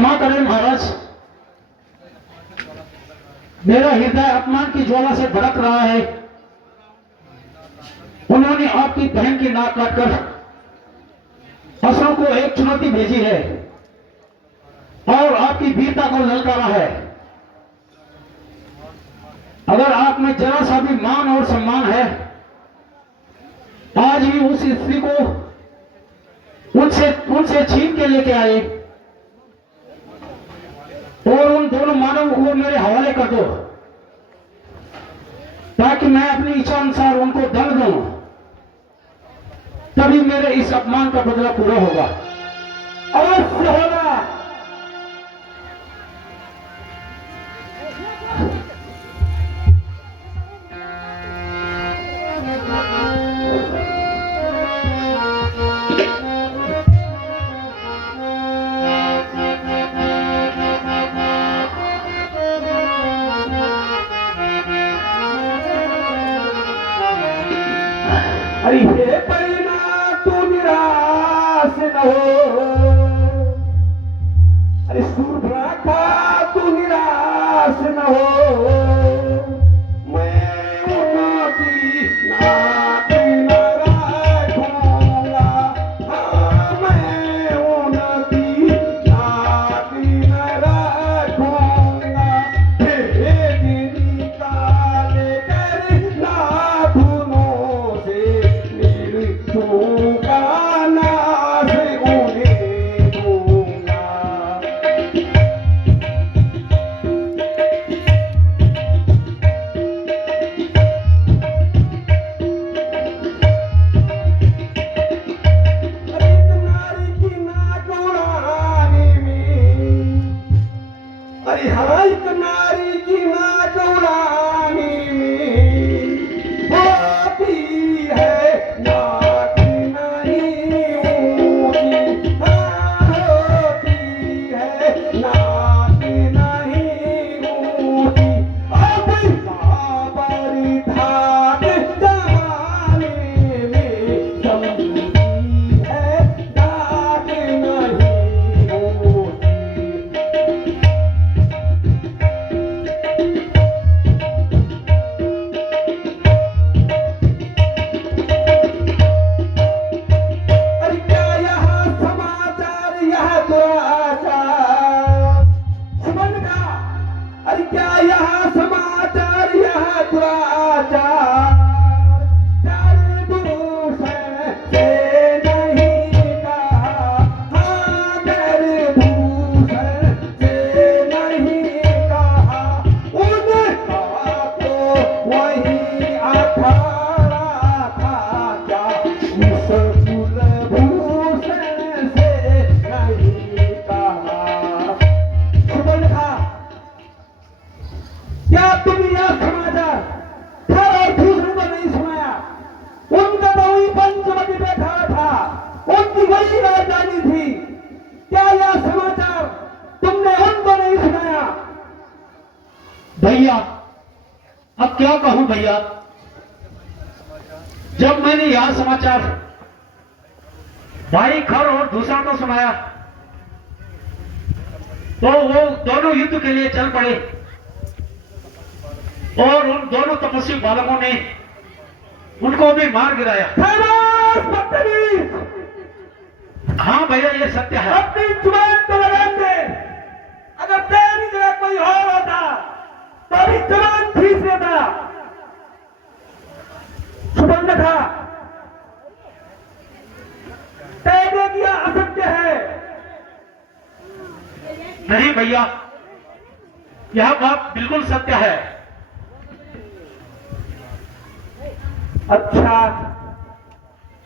क्षमा करें महाराज, मेरा हृदय अपमान की ज्वाला से भड़क रहा है। उन्होंने आपकी बहन की नाक काटकर असुरों को एक चुनौती भेजी है और आपकी वीरता को ललकारा है। अगर आप में जरा सा भी मान और सम्मान है, आज ही उस स्त्री को उनसे छीन के लेके आए और उन दोनों मानवों को मेरे हवाले कर दो, ताकि मैं अपनी इच्छा अनुसार उनको दंड दूं। तभी मेरे इस अपमान का बदला पूरा होगा। अवश्य होगा। अरे हे परिणा तू निराश न हो, अरे सूर्पनखा तू निराश न हो। मैं उनकी नाती न रखूंगा, हाँ मैं उनकी नाती न रखूंगा। भेद निकाले कर नाखूनों से मृत्यु का नाश उन्हें दूंगा। अरे एक नारी की नाक उड़ाने में, अरे हाँ एक नारी की नाक उड़ाने में होती है नाक नहीं ऊंची, हाँ होती है नाक नहीं ऊंची। अब परिधान जमाने में जमती है नाक नहीं ऊंची। अरे क्या यहाँ समाचार यह दुराचार सुमन का, अरे क्या यहाँ समाचार यह दुराचार। प्यारे दूसरे से नहीं कहा, हाँ प्यारे दूसरे से नहीं कहा। उनका तो वही अखाड़ा था क्या, उस कुलभूषण से नहीं कहा। सुमन था, क्या तुम यह समाचार था और दूसरों को नहीं सुनाया? उनका तो वही पंचवटी पे खड़ा था, उनकी वही राजधानी थी। क्या यह समाचार तुमने उनको नहीं सुनाया? भैया अब क्या कहूं भैया, जब मैंने यह समाचार भाई खर और दूसरा को सुनाया तो वो दोनों युद्ध के लिए चल पड़े और उन दोनों तपस्वी बालकों ने उनको भी मार गिराया। खैरात बदतमीज, हाँ भैया ये सत्य है। अपनी जुबान तो लगाम दे। अगर तेरी जगह कोई और होता तो अभी जुबान खींच लेता। सुबह था तेरे किया असत्य है। नहीं भैया यह बात बिल्कुल सत्य है। अच्छा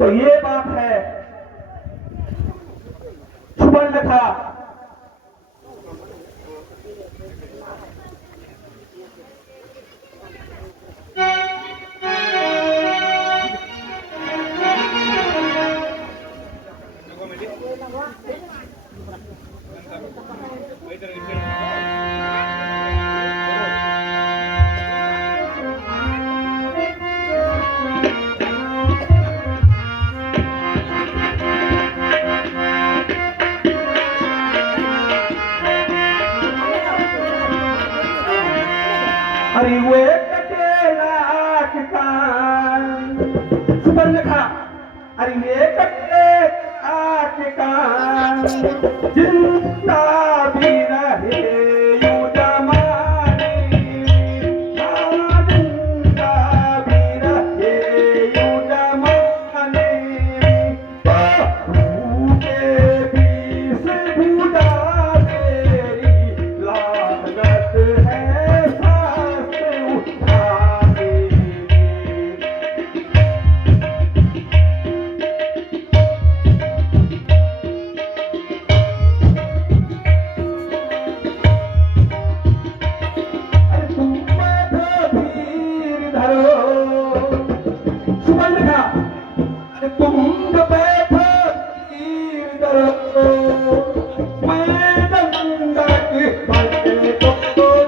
तो ये बात है। सुबह था सुवर्ण खा अरे ये कटे कान जिंदा भी रहे यूं जमाने हाँ, जिंदा भी रहे यूं जमाने भूखे बीस बूढ़ा तेरी लागत है सांस उठाने अरे तुम बैठो धीर धरो सुवर्ण का अरे तुम बैठो धीर धरो मैं गंगा के बने को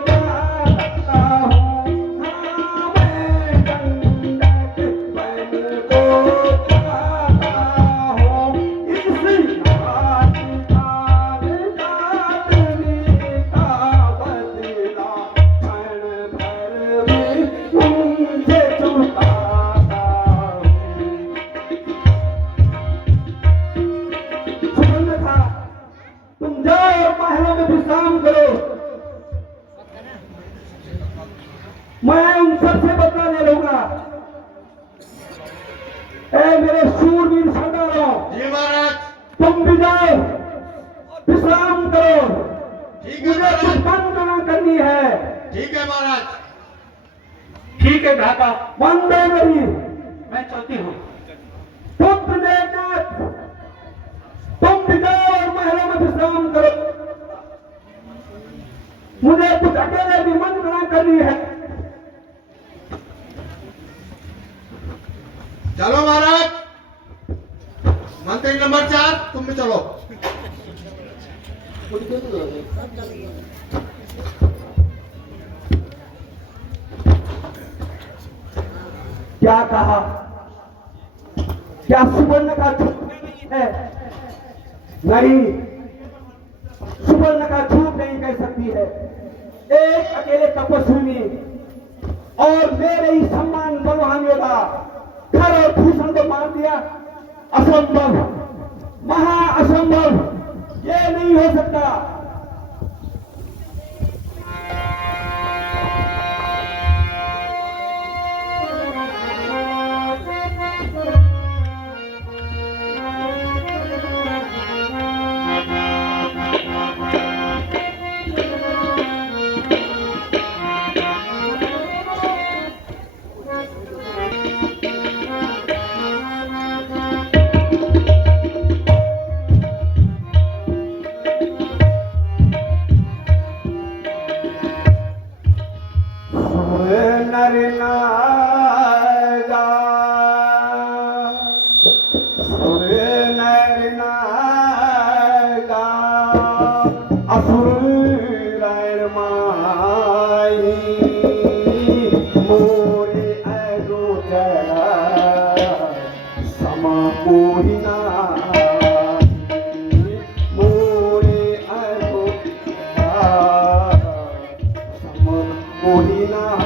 जाता हूँ हाँ मैं गंगा के बने को जाता हूँ इस नाच गान गाने का बदला क्षण भर में तुमसे चुकाता हूँ सुवर्ण था तुम जाओ महलों में विश्राम करो मैं उन सबसे बदला ले लूंगा ए मेरे शूरवीर सरदारों जी महाराज। तुम भी जाओ विश्राम करो ठीक है मुझे कुछ महाराज। वंदना करनी है ठीक है महाराज। ठीक है भ्राता, वंदे मेरी मैं चलती हूँ। पुत्र देवनाथ तुम भी जाओ और महलों में विश्राम करो मुझे कुछ अकेले भी वंदना करनी है चलो महाराज। मंत्री नंबर 4 तुम भी चलो। क्या कहा क्या सुवर्ण का झूठ नहीं है नहीं सुवर्ण का झूठ नहीं कह सकती है एक अकेले तपस्विनी और मेरे ही सम्मान बलवान योद्धा घर और भूषण को मार दिया असंभव महाअसंभव ये नहीं हो सकता नर नागा सुर नर नागा असुर नर माई मोरे अगोचरा समा कोई नाही मोरे अगोचरा समा कोई नाही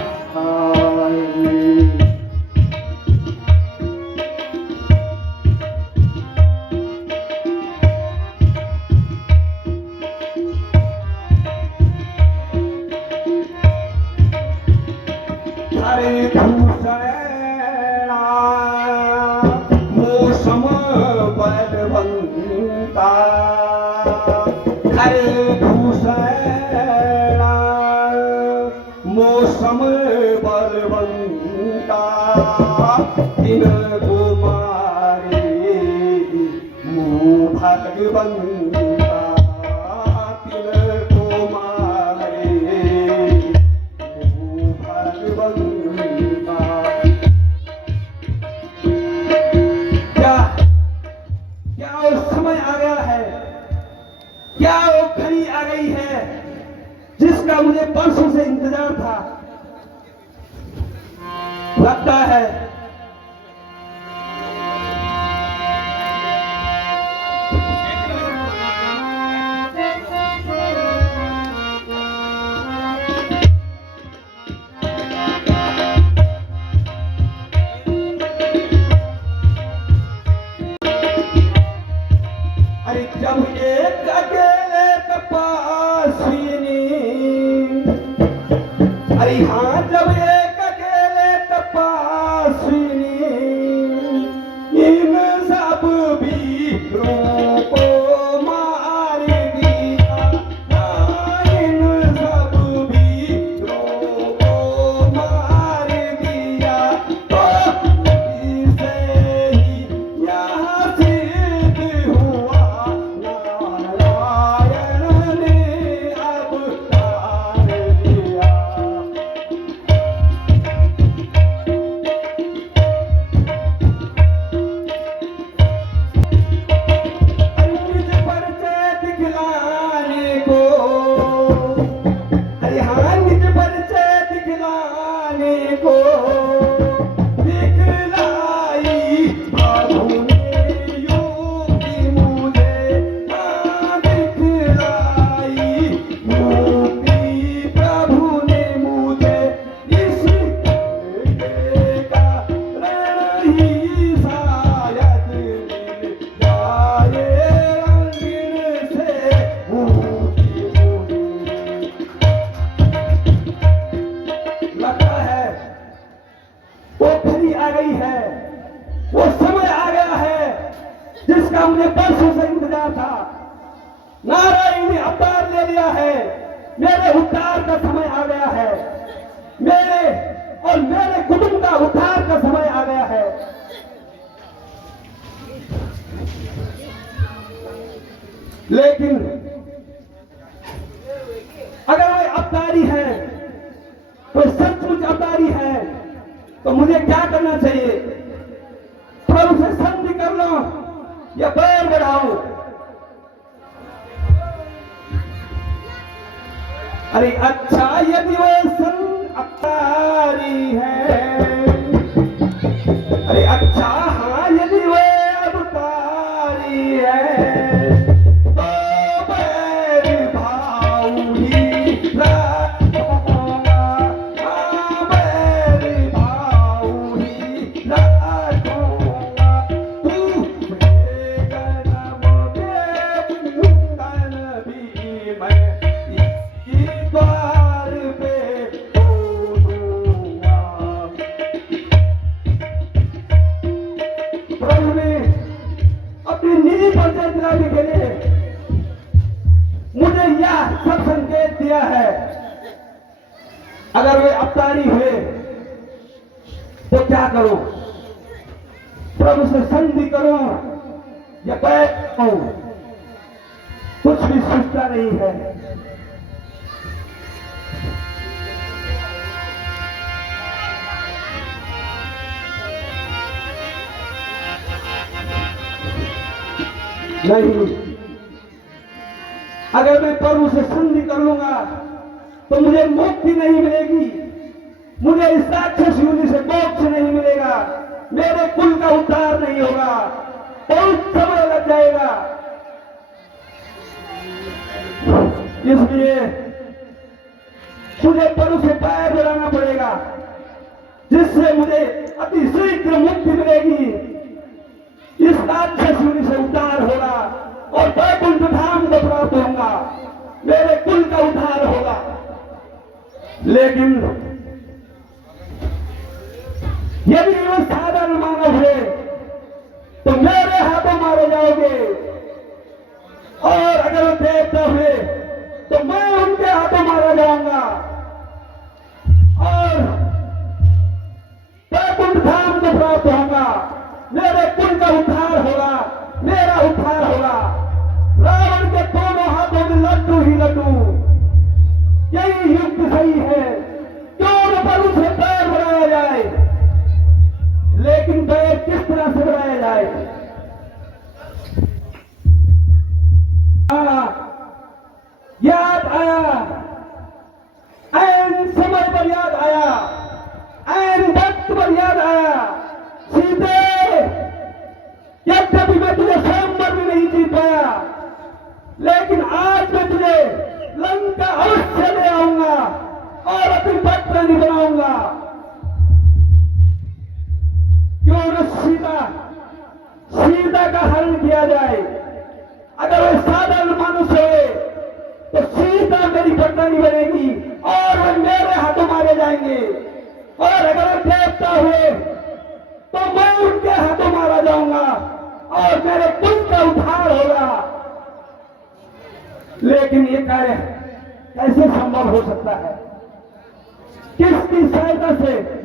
हरे भूषणा मौसम बलवंता हरे भूषणा मौसम बलवंता दिन कुमारी मुँह भगवंता दिन कुमारी भगवंता क्या क्या वो समय आ गया है क्या वो घड़ी आ गई है जिसका मुझे वर्षों से इंतजार था लगता है अरे हाँ जब एक अकेले तपस्विनी इन सब वीरों को मार दिया, हाँ, इन सब वीरों को मार दिया, तो इसे ही यहाँ सिद्ध हुआ नारायण ने अवतार लिया। निज परिचय दिखलाने को, अरे हाँ, निज परिचय दिखलाने को दिखलाई प्रभु ने युक्ति मुझे, हाँ, दिखलाई युक्ति प्रभु ने मुझे, इसी का रण ही शायद मिल जाए रंगीन से ऊँची ऊँची। लगता है वो घड़ी आ गई है, वो समय आ गया है जिसका मुझे बरसों से इंतजार था। नारायण ने अवतार ले लिया है, मेरे उद्धार का समय आ गया है, मेरे और मेरे कुटुंब का उद्धार का समय आ गया है। लेकिन अगर वो अवतारी है, कोई सचमुच अवतारी है, तो मुझे क्या करना चाहिए? प्रभु से संधि कर लो या बैर बढ़ाओ? अरे अच्छा, यदि वो अवतारी है, अरे अच्छा, हाँ, यदि वो अवतारी है, तो बैर भाव ही रखूंगा, हाँ, बैर भाव ही रखूंगा। तू गगन के कुंदन भी मैं इसी द्वार पे खोलूंगा। प्रभु ने अपनी निजी परिचय दिलाने के लिए मुझे यह सब संकेत दिया है। अगर वे अवतारी हुए तो क्या करो? प्रभु से संधि करो या बैठ करो? कुछ भी सूझता नहीं है। नहीं, अगर मैं प्रभु से संधि कर लूंगा तो मुझे मुक्ति नहीं मिलेगी, मुझे इस राक्षस योनि से मोक्ष नहीं मिलेगा, मेरे कुल का उद्धार नहीं होगा, बहुत समय लग जाएगा। इसलिए मुझे प्रभु से पैर लगाना पड़ेगा, जिससे मुझे अति शीघ्र मुक्ति मिलेगी, इस राक्षस योनि से उद्धार होगा और वैकुंठ धाम को प्राप्त होगा, मेरे कुल का उद्धार होगा। लेकिन यदि वो साधारण मानव है तो मेरे हाथों मारे जाओगे, और अगर वो देवता हुए तो मैं उनके हाथों मारा जाऊंगा और वैकुंठ धाम को प्राप्त होगा, मेरे कुल का उद्धार होगा, मेरा उद्धार होगा। रावण के दोनों हाथों में लड्डू ही लड्डू, यही युक्ति सही है। क्यों न प्रभु से पैर बढ़ाया जाए, लेकिन पैर किस तरह से बढ़ाया जाए? याद आया, ऐन समय पर याद आया, ऐन वक्त पर याद आया, सीधे यद्यपि मैं तुझे स्वयंवर में नहीं जीत पाया, लेकिन आज मैं तुझे लंका अवश्य ले आऊंगा और अपनी पत्नी बनाऊंगा। क्यों न सीता का हरण किया जाए? अगर वो साधारण मनुष्य है तो सीता मेरी पत्नी बनेगी, और वे मेरे हाथों मारे जाएंगे, और अगर वे देवता हुए तो मैं उनके हाथों मारा जाऊंगा और मेरे कुल का उद्धार होगा। लेकिन ये कार्य कैसे संभव हो सकता है? किसकी सहायता से?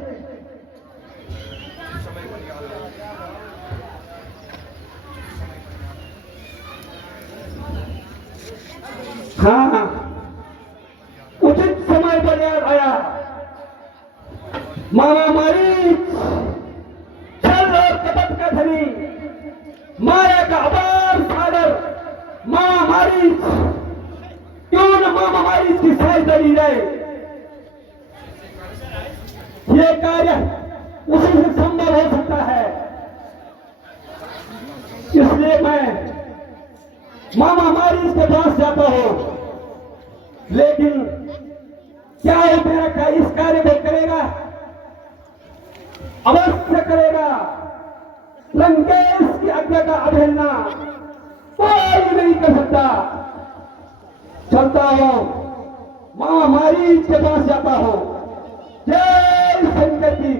हाँ, उचित समय पर याद आया, मामा मारीच, छल और कपट का धनी, माया का अपार सागर मामा मारीच, क्यों न मामा मारीच की सहायता ली जाए? ये कार्य उसी से संभव हो सकता है। इसलिए मैं मामा मारीच के पास जाता हूं। लेकिन क्या वो मेरा इस कार्य को करेगा? अवश्य करेगा। लंकेश की आज्ञा का अवहेलना कोई नहीं कर सकता। चलता हूं, मामा मारीच के पास जाता हूं। जय शंकर जी।